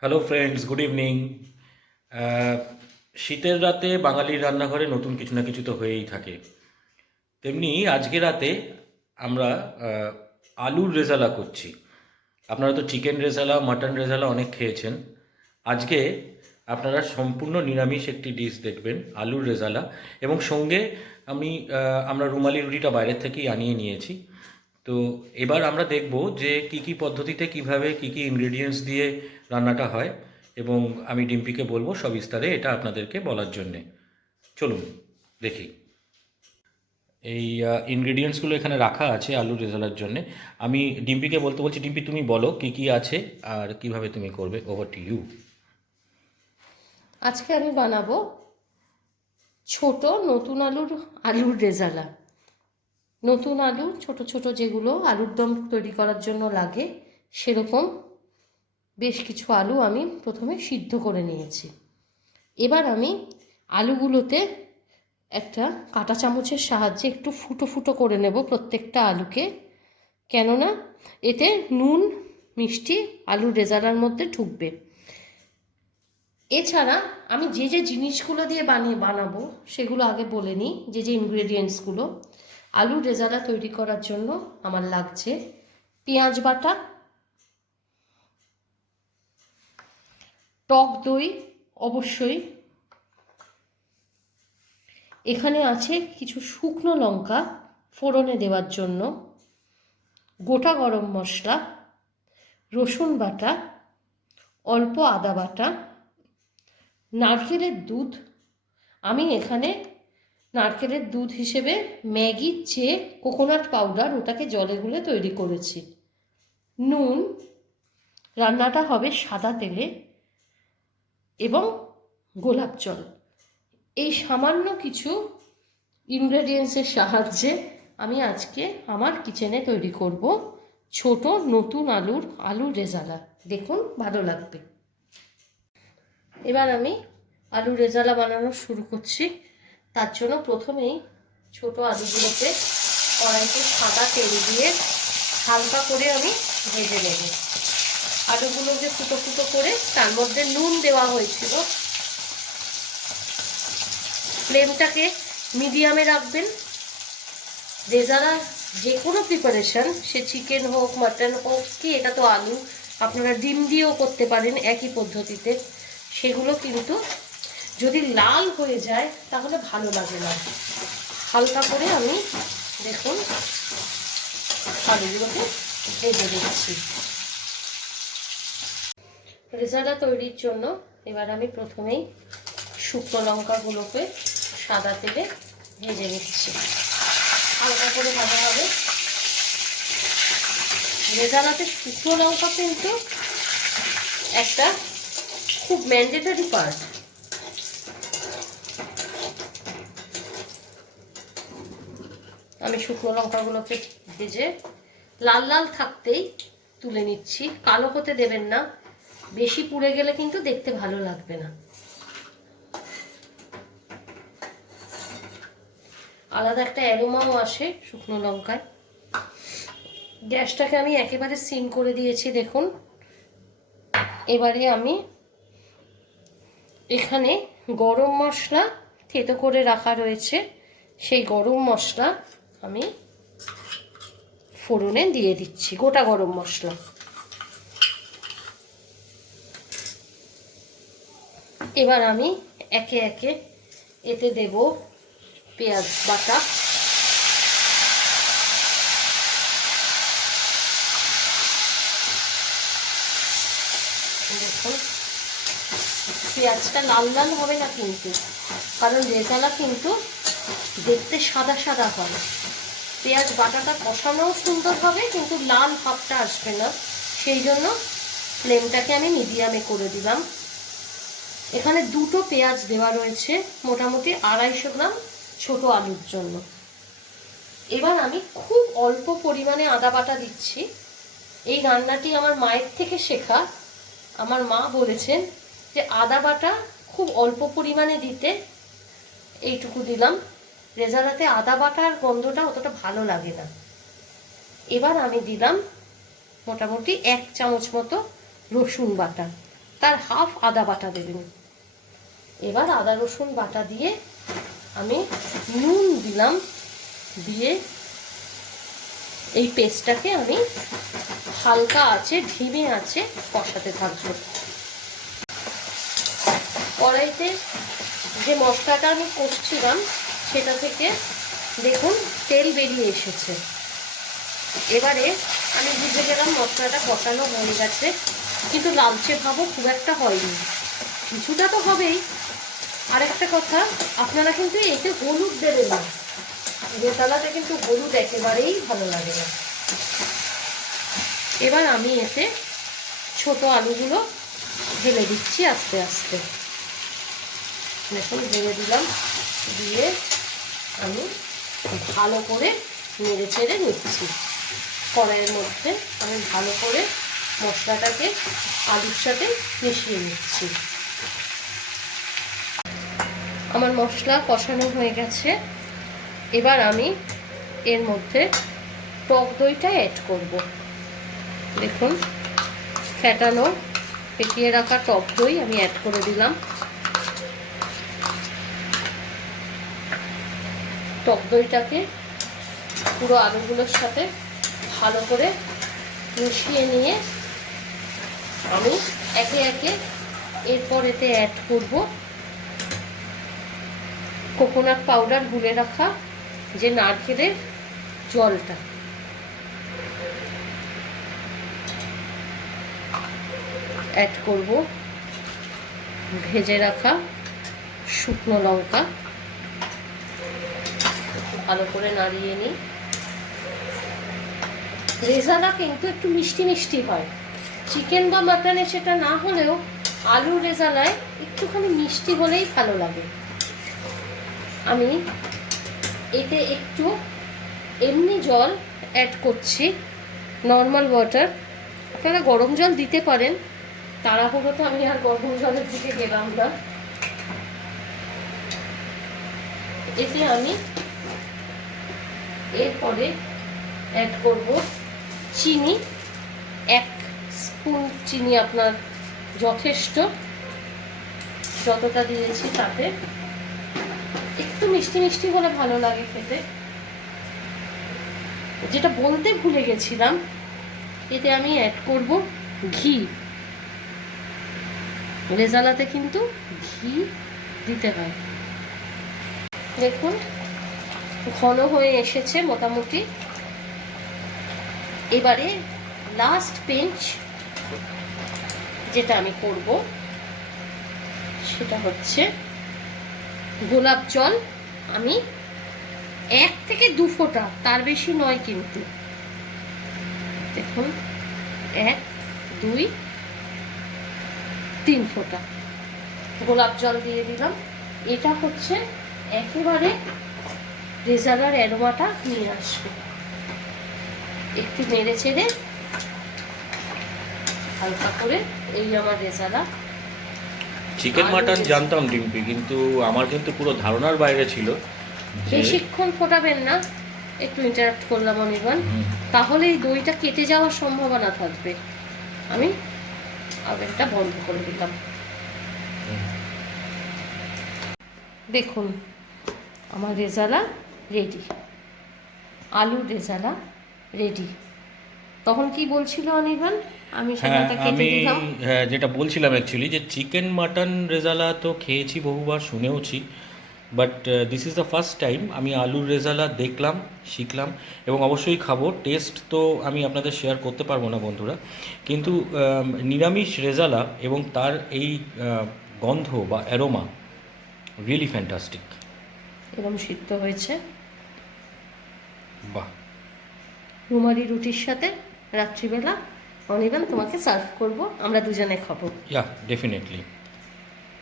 Hello friends, good evening. শীতের রাতে বাঙালির রান্নাঘরে নতুন কিছু না কিছু তো হয়েই থাকে। তেমনি আজকে রাতে আমরা আলুর রেজালা করছি। আপনারা তো চিকেন রেজালা, মাটন রেজালা অনেক খেয়েছেন। আজকে আপনারা সম্পূর্ণ নিরামিষ একটি ডিশ দেখবেন, আলুর রেজালা। এবং সঙ্গে আমরা রুমালি রুটিটা বাইরের থেকেই আনিয়ে নিয়েছি। তো এবার আমরা দেখব যে কি কি পদ্ধতিতে, কিভাবে, কি কি ইনগ্রেডিয়েন্টস দিয়ে রান্নাটা হয়। এবং আমি ডিম্পিকে বলবো সবিস্তারে এটা আপনাদেরকে বলার জন্যে। চলুন দেখি। এই ইনগ্রেডিয়েন্টসগুলো এখানে রাখা আছে আলুর রেজালার জন্যে। আমি ডিম্পিকে বলতে বলছি, ডিম্পি তুমি বলো কি কি আছে আর কিভাবে তুমি করবে। Over to you. আজকে আমি বানাবো ছোট নতুন আলুর রেজালা। নতুন আলু ছোট ছোট যেগুলো আলুর দম তৈরি করার জন্য লাগে, সেরকম বেশ কিছু আলু আমি প্রথমে সিদ্ধ করে নিয়েছি। এবার আমি আলুগুলোতে একটা কাঁটা চামচের সাহায্যে একটু ফুটো ফুটো করে নেব প্রত্যেকটা আলুকে, কেননা এতে নুন মিষ্টি আলুর রেজালার মধ্যে ঢুকবে। এছাড়া আমি যে যে জিনিসগুলো দিয়ে বানাবো সেগুলো আগে বলে নিই। যে যে ইনগ্রেডিয়েন্টসগুলো আলুর রেজালা তৈরি করার জন্য আমার লাগছে: পেঁয়াজ বাটা, টক দই অবশ্যই, এখানে আছে কিছু শুকনো লঙ্কা ফোড়নে দেওয়ার জন্য, গোটা গরম মশলা, রসুন বাটা, অল্প আদা বাটা, নারকেলের দুধ। আমি এখানে নারকেলের দুধ হিসেবে ম্যাগির যে কোকোনাট পাউডার, ওটাকে জলে গুলে তৈরি করেছি। নুন, রান্নাটা হবে সাদা তেলে, এবং গোলাপ জল। এই সামান্য কিছু ইনগ্রেডিয়েন্টসের সাহায্যে আমি আজকে আমার কিচেনে তৈরি করব ছোট নতুন আলুর রেজালা। দেখুন, ভালো লাগবে। এবার আমি আলুর রেজালা বানানো শুরু করছি। তার জন্য প্রথমেই ছোট আলুগুলোকে কড়াইতে সাদা তেল দিয়ে হালকা করে আমি ভেজে নেব। আলুগুলোকে ফুটো ফুটো করে, তার মধ্যে নুন দেওয়া হয়েছিল। ফ্লেমটাকে মিডিয়ামে রাখবেন। রেজালা যে কোনো প্রিপারেশন, সে চিকেন হোক, মাটন হোক, কি এটা তো আলু, আপনারা ডিম দিয়েও করতে পারেন একই পদ্ধতিতে। সেগুলো কিন্তু যদি লাল হয়ে যায় তাহলে ভালো লাগে না। হালকা করে আমি, দেখুন, আলুগুলোকে ভেজে দিচ্ছি। রেজালা তৈরির জন্য এবার আমি প্রথমেই শুকনো লঙ্কাগুলোকে সাদা তেলে ভেজে নিচ্ছি। হালকা করে ভাজা হবে। রেজালাতে শুকনো লঙ্কা কিন্তু একটা খুব ম্যান্ডেটরি পার্ট। আমি শুকনো লঙ্কাগুলোকে ভেজে লাল লাল থাকতেই তুলে নিচ্ছি। কালো হতে দেবেন না, বেশি পুড়ে গেলে কিন্তু দেখতে ভালো লাগবে না। আলাদা একটা অ্যারোমাও আসে শুকনো লঙ্কায়। গ্যাসটাকে আমি একেবারে সিম করে দিয়েছি, দেখুন। এবারে আমি এখানে গরম মশলা থেতো করে রাখা রয়েছে, সেই গরম মশলা আমি ফোড়নে দিয়ে দিচ্ছি, গোটা গরম মশলা। এবার আমি একে একে এতে দেব পেঁয়াজ বাটা, দেখুন। পেঁয়াজটা লাল লাল হবে না কিন্তু, কারণ রেজালা কিন্তু দেখতে সাদা সাদা হয়। পেঁয়াজ বাটাটা কষানোও সুন্দর হবে, কিন্তু লাল ভাবটা আসবে না। সেই জন্য ফ্লেমটাকে আমি মিডিয়ামে করে দিলাম। এখানে দুটো পেঁয়াজ দেওয়া রয়েছে, মোটামুটি 250 গ্রাম ছোট আলুর জন্য। এবার আমি খুব অল্প পরিমাণে আদা বাটা দিচ্ছি। এই রান্নাটি আমার মায়ের থেকে শেখা। আমার মা বলেছেন যে আদা বাটা খুব অল্প পরিমাণে দিতে, এইটুকু দিলাম। রেজালাতে আদা বাটার গন্ধটা অতটা ভালো লাগে না। এবার আমি দিলাম মোটামুটি 1 চামচ মতো রসুন বাটা, তার হাফ আদা বাটা দেবেন। এবার আদা রসুন বাটা দিয়ে আমি নুন দিলাম, দিয়ে এই পেস্টটাকে আমি হালকা আছে ধিমে আছে কষাতে থাকবো। কড়াইতে যে মশলাটা আমি কষছিলাম সেটা থেকে দেখুন তেল বেরিয়ে এসেছে। এবারে আমি বুঝে গেলাম মশলাটা কষানো হয়ে গেছে, কিন্তু লালচে ভাবও খুব একটা হয়নি, কিছুটা তো হবেই। আর একটা কথা, আপনারা কিন্তু এতে হলুদ দেবেন না, রেজালাতে কিন্তু হলুদ একেবারেই ভালো লাগে না। এবার আমি এতে ছোট আলুগুলো ঢেলে দিচ্ছি আস্তে আস্তে। দেখুন ঢেলে দিলাম, দিয়ে আমি ভালো করে নেড়ে চেড়ে নিচ্ছি। কড়াইয়ের মধ্যে আমি ভালো করে মশলাটাকে আলুর সাথে মিশিয়ে নিচ্ছি। আমার মশলা কষানো হয়ে গেছে। এবার আমি এর মধ্যে টক দইটা অ্যাড করব। দেখুন ফেটানো ফেটিয়ে রাখা টক দই আমি অ্যাড করে দিলাম। টক দইটাকে পুরো আলুগুলোর সাথে ভালো করে মিশিয়ে নিয়ে আমি একে একে এরপর এতে অ্যাড করব কোকোনাট পাউডার গুলে রাখা যে নারকেলের জলটা। অ্যাড করব ভেজে রাখা শুকনো লঙ্কা, ভালো করে নাড়িয়ে নিই। রেজালা কিন্তু একটু মিষ্টি মিষ্টি হয়, চিকেন বা মাটনে সেটা না হলেও আলুর রেজালায় একটুখানি মিষ্টি হলেই ভালো লাগে। আমি এতে একটু এমনি জল অ্যাড করছি, নর্মাল ওয়াটার। আপনারা গরম জল দিতে পারেন, তাড়াহুড়োতে আমি আর গরম জলের দিকে গেলাম না। এতে আমি এরপরে অ্যাড করব চিনি, 1 স্পুন চিনি আপনার যথেষ্ট, যতটা দিয়েছি তাতে। একটু মিষ্টি মিষ্টি হলে ভালো লাগে খেতে। যেটা বলতে ভুলে গেছিলাম, এতে আমি অ্যাড করব ঘি। রেজালাতে কিন্তু ঘি দিতে হয়। দেখুন ঘন হয়ে এসেছে মোটামুটি। এবারে লাস্ট পিঞ্চ যেটা আমি করব সেটা হচ্ছে গোলাপ জল। আমি 1 থেকে 2 ফোঁটা, তার বেশি নয় কিন্তু। দেখুন 1, 2, 3 ফোঁটা গোলাপ জল দিয়ে দিলাম। এটা হচ্ছে একেবারে রেজালার অ্যারোমাটা নিয়ে আসবে। একটু নেড়ে চেড়ে হালকা করে এই আমার রেজালা। চিকেন মাটন জানতাম ডিম্পি, কিন্তু আমার কিন্তু পুরো ধারণার বাইরে ছিল। বেশিক্ষণ ফোটাবেন না, একটু ইন্টারাপ্ট করলাম অনির্বাণ, তাহলে এই দইটা কেটে যাওয়ার সম্ভাবনা থাকবে। আমি আগুনটা বন্ধ করে দিলাম। দেখুন আমার রেজালা রেডি, আলুর রেজালা রেডি। তখন কি বলছিল অনির্বাণ? আমি সেটা কেটে দিলাম। যেটা বলছিলাম অ্যাকচুয়ালি, যে চিকেন মাটন রেজালা তো খেয়েছি বহুবার, শুনেওছি, but this is the first time আমি আলুর রেজালা দেখলাম, শিখলাম, এবং অবশ্যই খাবো। টেস্ট তো আমি আপনাদের শেয়ার করতে পারবো না বন্ধুরা, কিন্তু নিরামিষ রেজালা এবং তার এই গন্ধ বা অ্যারোমা রিয়েলি ফ্যান্টাস্টিক। এরকম সিদ্ধ হয়েছে, বাহ। রুমালি রুটির সাথে রাত্রিবেলা অনির্বাণ তোমাকে সার্ভ করব, আমরা দুজনে খাবো। ইয়া, ডেফিনেটলি।